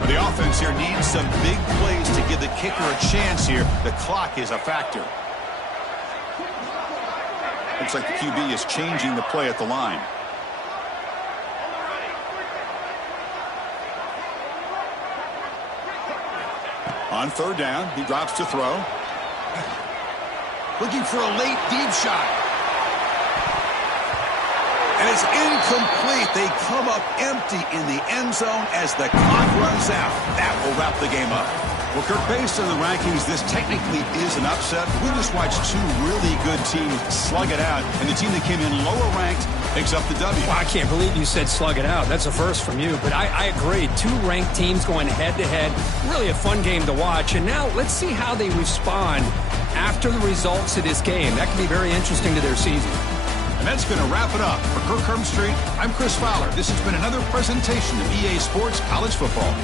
But the offense here needs some big plays to give the kicker a chance here. The clock is a factor. Looks like the QB is changing the play at the line. On 3rd down, he drops to throw. Looking for a late deep shot. And it's incomplete. They come up empty in the end zone as the clock runs out. That will wrap the game up. Well, Kirk, based on the rankings, this technically is an upset. We just watched 2 really good teams slug it out, and the team that came in lower ranked picks up the W. Well, I can't believe you said slug it out. That's a first from you, but I agree. 2 ranked teams going head-to-head. Really a fun game to watch. And now let's see how they respond after the results of this game. That can be very interesting to their season. And that's going to wrap it up. For Kirk Herbstreit, I'm Chris Fowler. This has been another presentation of EA Sports College Football.